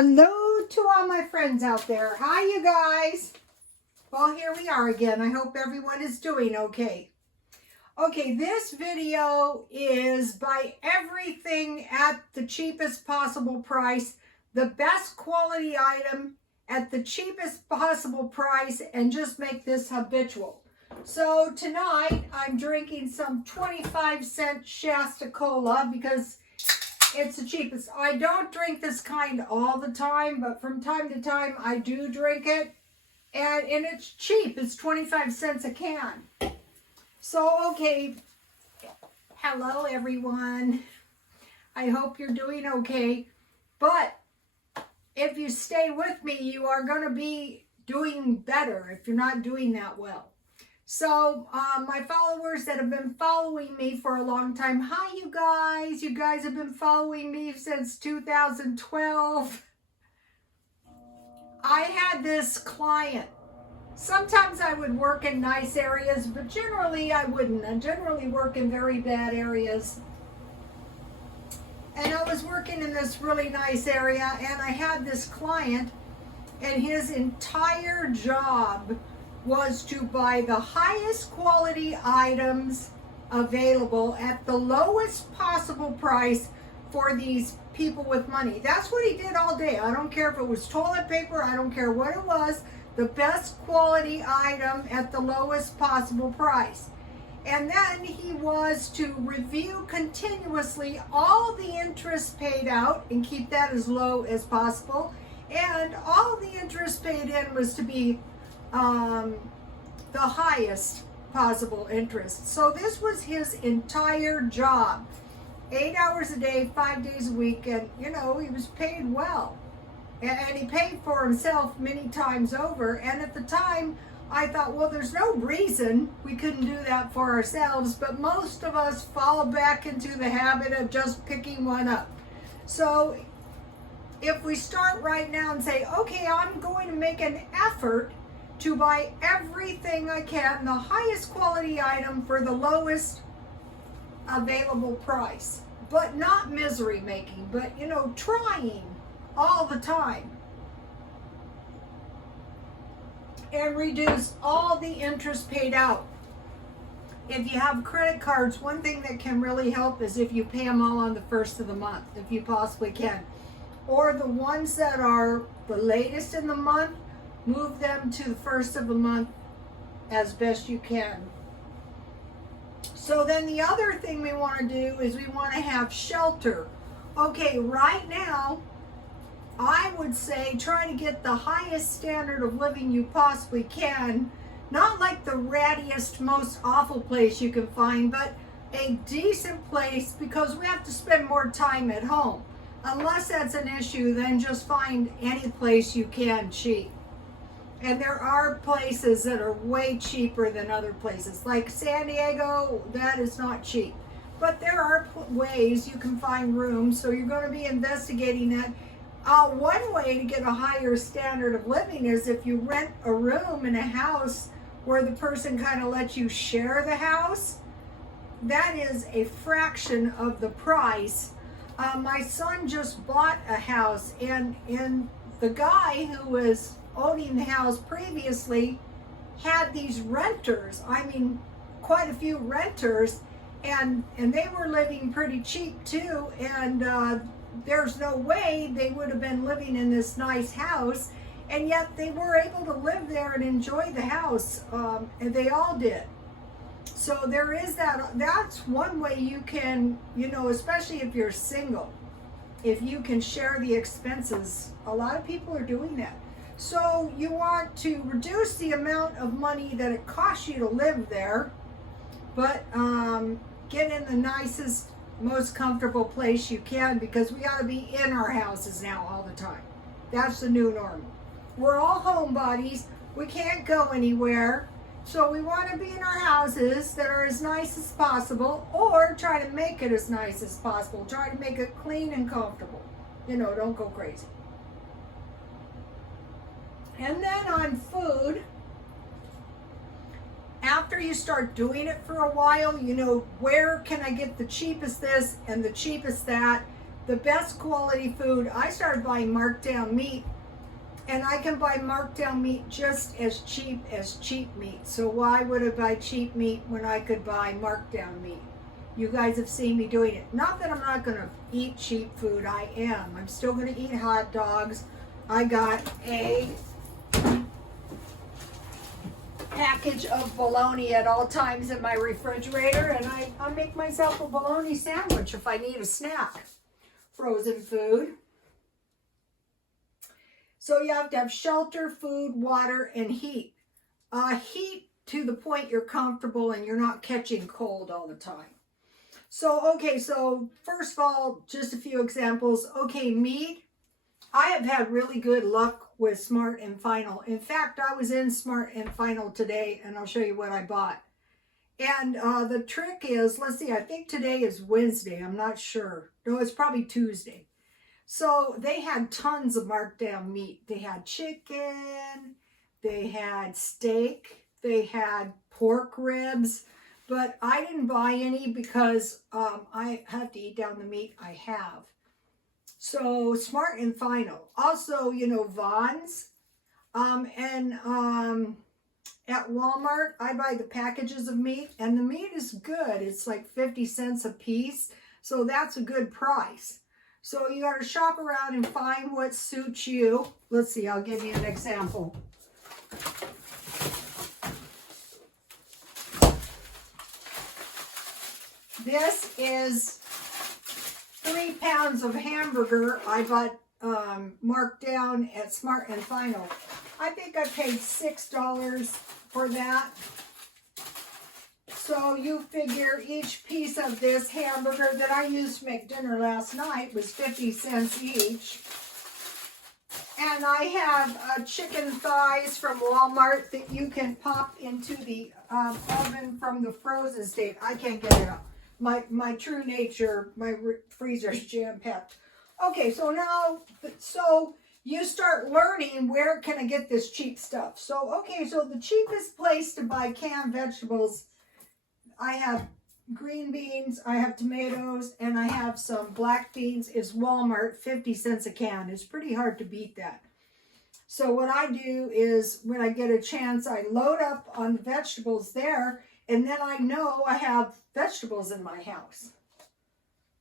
Hello to all my friends out there. Hi, you guys. Well, here we are again. I hope everyone is doing okay. Okay, this video is buy everything at the cheapest possible price, the best quality item at the cheapest possible price, and just make this habitual. So tonight, I'm drinking some 25-cent Shasta Cola because it's the cheapest. I don't drink this kind all the time, but from time to time I do drink it. And it's cheap. It's 25 cents a can. So, okay. Hello, everyone. I hope you're doing okay. But if you stay with me, you are going to be doing better if you're not doing that well. So, my followers that have been following me for a long time, hi you guys. You guys have been following me since 2012. I had this client. Sometimes I would work in nice areas, but generally I wouldn't. I generally work in very bad areas. And I was working in this really nice area, and I had this client, and his entire job was to buy the highest quality items available at the lowest possible price for these people with money. That's what he did all day. I don't care if it was toilet paper, I don't care what it was, the best quality item at the lowest possible price. And then he was to review continuously all the interest paid out and keep that as low as possible. And all the interest paid in was to be the highest possible interest. So this was his entire job. 8 hours a day, 5 days a week, and you know, he was paid well. And he paid for himself many times over. And at the time, I thought, well, there's no reason we couldn't do that for ourselves, but most of us fall back into the habit of just picking one up. So if we start right now and say, okay, I'm going to make an effort to buy everything I can, the highest quality item for the lowest available price, but not misery making, but you know, trying all the time, and reduce all the interest paid out. If you have credit cards, one thing that can really help is if you pay them all on the first of the month, if you possibly can, or the ones that are the latest in the month, move them to the first of the month as best you can. So then the other thing we want to do is we want to have shelter. Okay, right now, I would say try to get the highest standard of living you possibly can. Not like the rattiest, most awful place you can find, but a decent place, because we have to spend more time at home. Unless that's an issue, then just find any place you can cheap. And there are places that are way cheaper than other places. Like San Diego, that is not cheap. But there are ways you can find rooms, so you're going to be investigating that. One way to get a higher standard of living is if you rent a room in a house where the person kind of lets you share the house. That is a fraction of the price. My son just bought a house, and the guy who was owning the house previously had these renters. I mean, quite a few renters, and they were living pretty cheap too, and there's no way they would have been living in this nice house, and yet they were able to live there and enjoy the house, and they all did. So there is that. That's one way you can, you know, especially if you're single, if you can share the expenses. A lot of people are doing that. So you want to reduce the amount of money that it costs you to live there, but get in the nicest, most comfortable place you can, because we ought to be in our houses now all the time. That's the new normal. We're all homebodies. We can't go anywhere. So we want to be in our houses that are as nice as possible, or try to make it as nice as possible. Try to make it clean and comfortable. You know, don't go crazy. And then on food, after you start doing it for a while, you know, where can I get the cheapest this and the cheapest that? the best quality food. I started buying marked down meat, and I can buy marked down meat just as cheap meat. So why would I buy cheap meat when I could buy marked down meat? You guys have seen me doing it. Not that I'm not going to eat cheap food. I am. I'm still going to eat hot dogs. I got a package of bologna at all times in my refrigerator, and I make myself a bologna sandwich if I need a snack. Frozen food. So you have to have shelter, food, water, and heat. Heat to the point you're comfortable and you're not catching cold all the time. So, okay, so first of all, just a few examples. Okay, meat. I have had really good luck with Smart and Final. In fact, I was in Smart and Final today, and I'll show you what I bought. And the trick is, let's see, I think today is Wednesday. I'm not sure. No, it's probably Tuesday. So they had tons of marked down meat. They had chicken, they had steak, they had pork ribs, but I didn't buy any because I have to eat down the meat I have. So Smart and Final. Also, you know, Vons. At Walmart, I buy the packages of meat, and the meat is good. It's like 50 cents a piece, so that's a good price. So you got to shop around and find what suits you. Let's see, I'll give you an example. This is 3 pounds of hamburger I bought marked down at Smart and Final. I think I paid $6 for that. So you figure each piece of this hamburger that I used to make dinner last night was 50 cents each. And I have chicken thighs from Walmart that you can pop into the oven from the frozen state. I can't get it out. My true nature, my freezer's jam-packed. Okay, so now, you start learning where can I get this cheap stuff. So, okay, so the cheapest place to buy canned vegetables, I have green beans, I have tomatoes, and I have some black beans, is Walmart, 50 cents a can. It's pretty hard to beat that. So what I do is, when I get a chance, I load up on the vegetables there, and then I know I have vegetables in my house.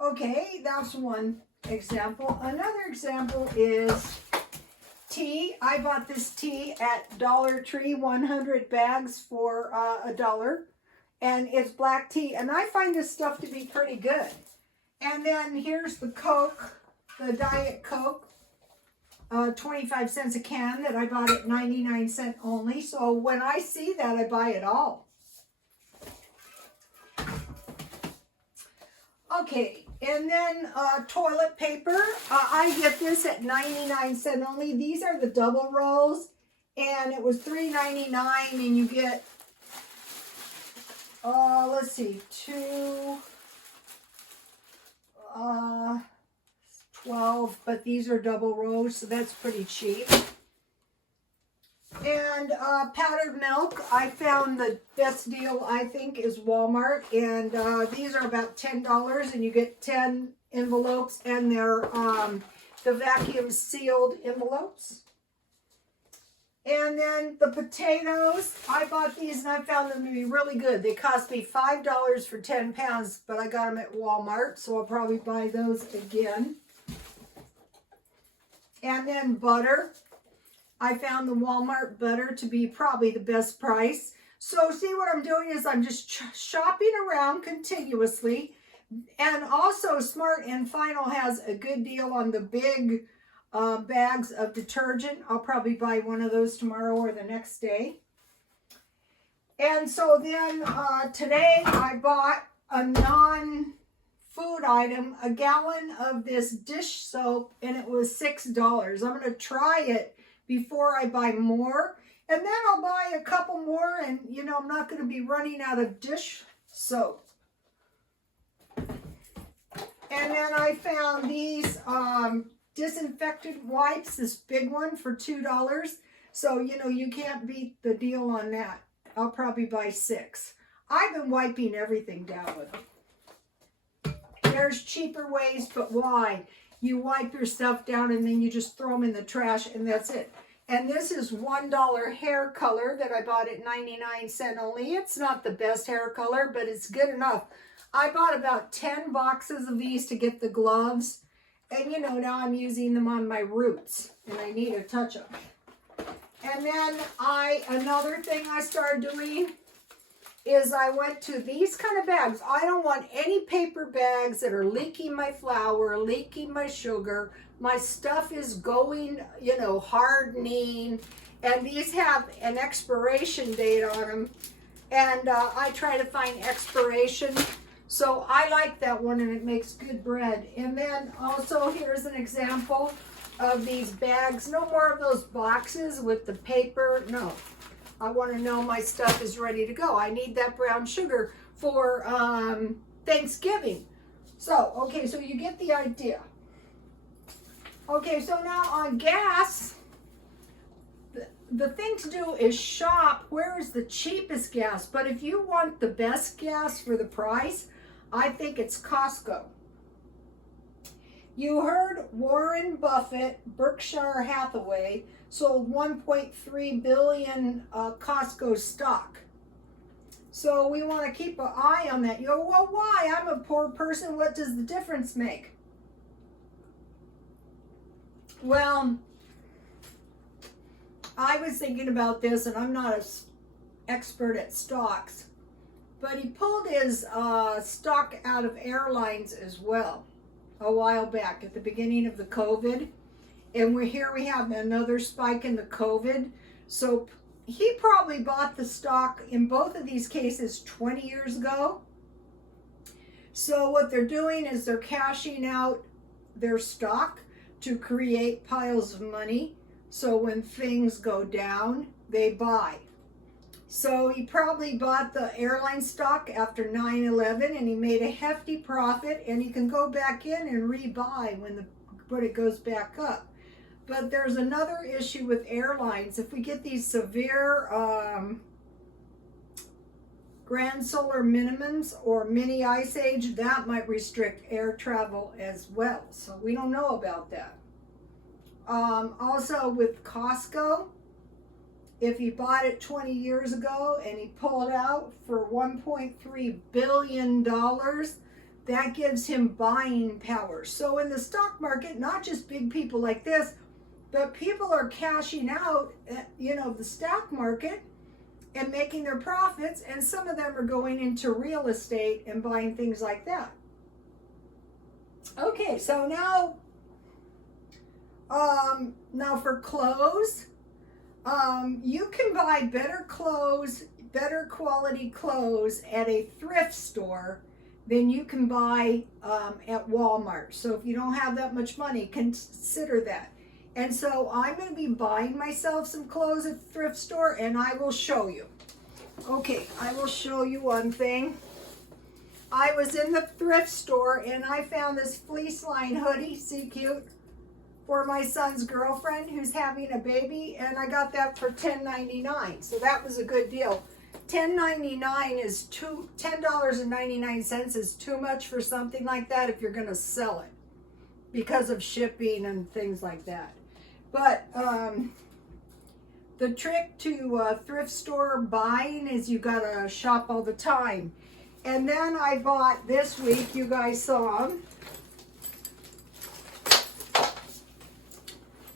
Okay, that's one example. Another example is tea. I bought this tea at Dollar Tree, 100 bags for $1. And it's black tea. And I find this stuff to be pretty good. And then here's the Coke, the Diet Coke, 25 cents a can that I bought at 99 cents only. So when I see that, I buy it all. Okay, and then toilet paper. I get this at 99 cents only. These are the double rolls, and it was $3.99, and you get, let's see, 12, but these are double rolls, so that's pretty cheap. And powdered milk, I found the best deal, I think, is Walmart. And these are about $10, and you get 10 envelopes, and they're the vacuum sealed envelopes. And then the potatoes, I bought these, and I found them to be really good. They cost me $5 for 10 pounds, but I got them at Walmart, so I'll probably buy those again. And then butter. I found the Walmart butter to be probably the best price. So see, what I'm doing is I'm just shopping around continuously. And also Smart and Final has a good deal on the big bags of detergent. I'll probably buy one of those tomorrow or the next day. And so then today I bought a non-food item, a gallon of this dish soap, and it was $6. I'm going to try it before I buy more, and then I'll buy a couple more, and you know, I'm not going to be running out of dish soap. And then I found these Disinfectant Wipes, this big one for $2. So, you know, you can't beat the deal on that. I'll probably buy 6. I've been wiping everything down with them. There's cheaper ways, but why? You wipe your stuff down and then you just throw them in the trash and that's it. And this is $1 hair color that I bought at 99 cents only. It's not the best hair color, but it's good enough. I bought about 10 boxes of these to get the gloves. And you know, now I'm using them on my roots and I need a touch up. And then another thing I started doing is I went to these kind of bags. I don't want any paper bags that are leaking my flour, leaking my sugar. My stuff is going, you know, hardening. And these have an expiration date on them. And I try to find expiration. So I like that one and it makes good bread. And then also here's an example of these bags. No more of those boxes with the paper. No. I want to know my stuff is ready to go. I need that brown sugar for Thanksgiving. So, okay, so you get the idea. Okay, so now on gas, the thing to do is shop where is the cheapest gas. But if you want the best gas for the price, I think it's Costco. You heard Warren Buffett, Berkshire Hathaway, sold 1.3 billion Costco stock. So we want to keep an eye on that. You go, well, why? I'm a poor person. What does the difference make? Well, I was thinking about this, and I'm not an expert at stocks, but he pulled his stock out of airlines as well a while back at the beginning of the COVID. And we have another spike in the COVID. So he probably bought the stock in both of these cases 20 years ago. So what they're doing is they're cashing out their stock to create piles of money. So when things go down, they buy. So he probably bought the airline stock after 9/11 and he made a hefty profit, and he can go back in and rebuy when it goes back up. But there's another issue with airlines. If we get these severe grand solar minimums or mini ice age, that might restrict air travel as well. So we don't know about that. Also with Costco, if he bought it 20 years ago and he pulled out for $1.3 billion, that gives him buying power. So in the stock market, not just big people like this, but people are cashing out, you know, the stock market and making their profits, and some of them are going into real estate and buying things like that. Okay, so now for clothes, you can buy better clothes, better quality clothes at a thrift store than you can buy at Walmart. So if you don't have that much money, consider that. And so I'm going to be buying myself some clothes at the thrift store, and I will show you. Okay, I will show you one thing. I was in the thrift store and I found this fleece line hoodie, see, cute, for my son's girlfriend who's having a baby, and I got that for $10.99. So that was a good deal. $10.99 is $10.99 is too much for something like that if you're going to sell it because of shipping and things like that. But the trick to thrift store buying is you gotta shop all the time. And then I bought this week, you guys saw them,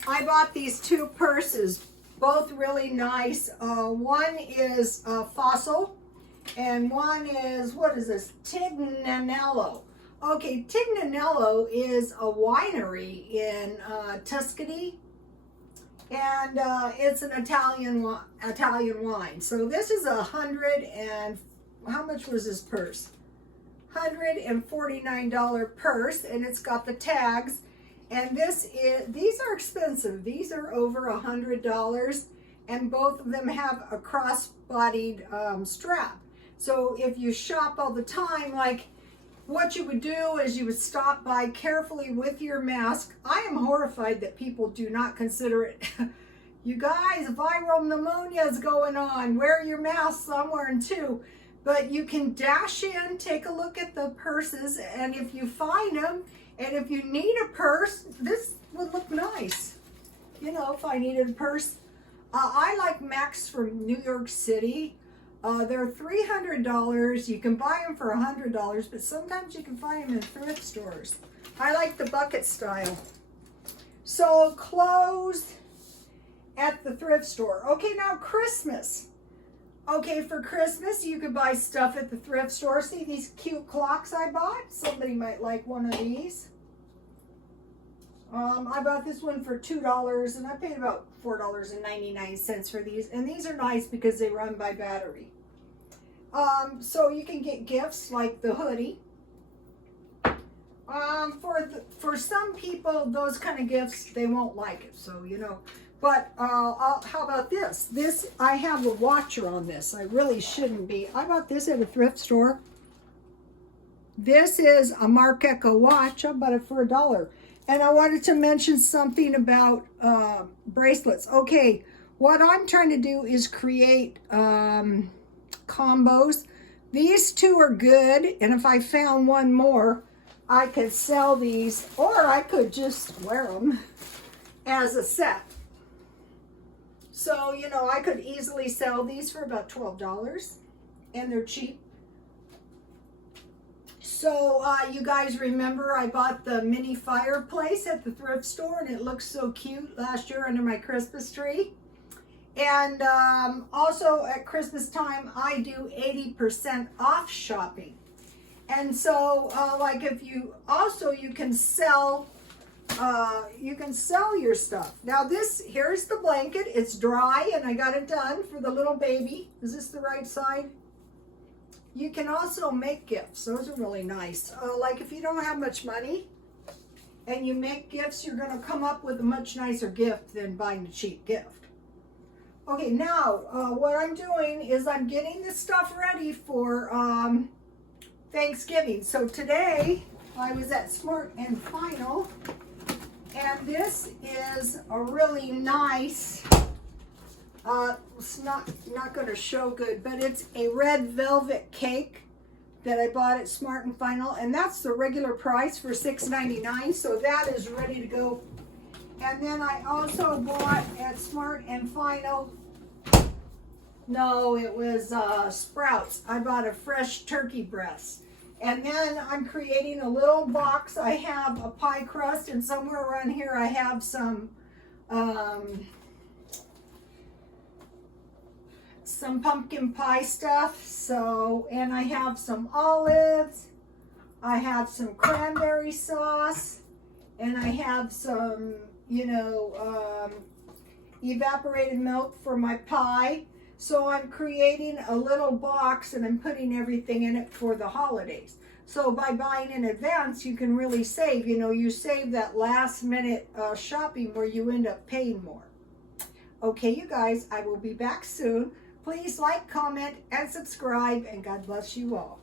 I bought these two purses, both really nice. One is Fossil, and one is, what is this, Tignanello. Okay, Tignanello is a winery in Tuscany, and it's an Italian wine. So this is how much was this purse? $149 purse, and it's got the tags. And these are expensive. These are over $100, and both of them have a cross-bodied strap. So if you shop all the time, like what you would do is you would stop by carefully with your mask. I am horrified that people do not consider it. You guys, viral pneumonia is going on. Wear your mask. I'm wearing two. But you can dash in, take a look at the purses, and if you find them, and if you need a purse, this would look nice. You know, if I needed a purse. I like Max from New York City. They're $300. You can buy them for $100, but sometimes you can find them in thrift stores. I like the bucket style. So clothes at the thrift store. Okay, now Christmas. Okay, for Christmas, you could buy stuff at the thrift store. See these cute clocks I bought? Somebody might like one of these. I bought this one for $2, and I paid about $4.99 for these. And these are nice because they run by battery. So you can get gifts like the hoodie. For some people, those kind of gifts, they won't like it. So, you know. But how about this? This, I have a watcher on this. I really shouldn't be. I bought this at a thrift store. This is a Marc Ecko watch. I bought it for $1. And I wanted to mention something about bracelets. Okay, what I'm trying to do is create combos. These two are good, and if I found one more, I could sell these, or I could just wear them as a set. So, you know, I could easily sell these for about $12, and they're cheap. So, you guys remember I bought the mini fireplace at the thrift store, and it looks so cute last year under my Christmas tree. And also at Christmas time, I do 80% off shopping. And so, like if you, also you can sell your stuff. Now this, here's the blanket. It's dry, and I got it done for the little baby. Is this the right side? You can also make gifts. Those are really nice. Like if you don't have much money and you make gifts, you're going to come up with a much nicer gift than buying a cheap gift. Okay, now what I'm doing is I'm getting this stuff ready for Thanksgiving. So today I was at Smart and Final, and this is a really nice, it's not going to show good, but it's a red velvet cake that I bought at Smart and Final, and that's the regular price for $6.99, so that is ready to go. And then I also bought at Smart and Final, no, it was Sprouts. I bought a fresh turkey breast. And then I'm creating a little box. I have a pie crust, and somewhere around here I have some pumpkin pie stuff. So, and I have some olives. I have some cranberry sauce, and I have some, you know, evaporated milk for my pie. So I'm creating a little box, and I'm putting everything in it for the holidays. So by buying in advance, you can really save. You know, you save that last minute shopping where you end up paying more. Okay, you guys, I will be back soon. Please like, comment, and subscribe, and God bless you all.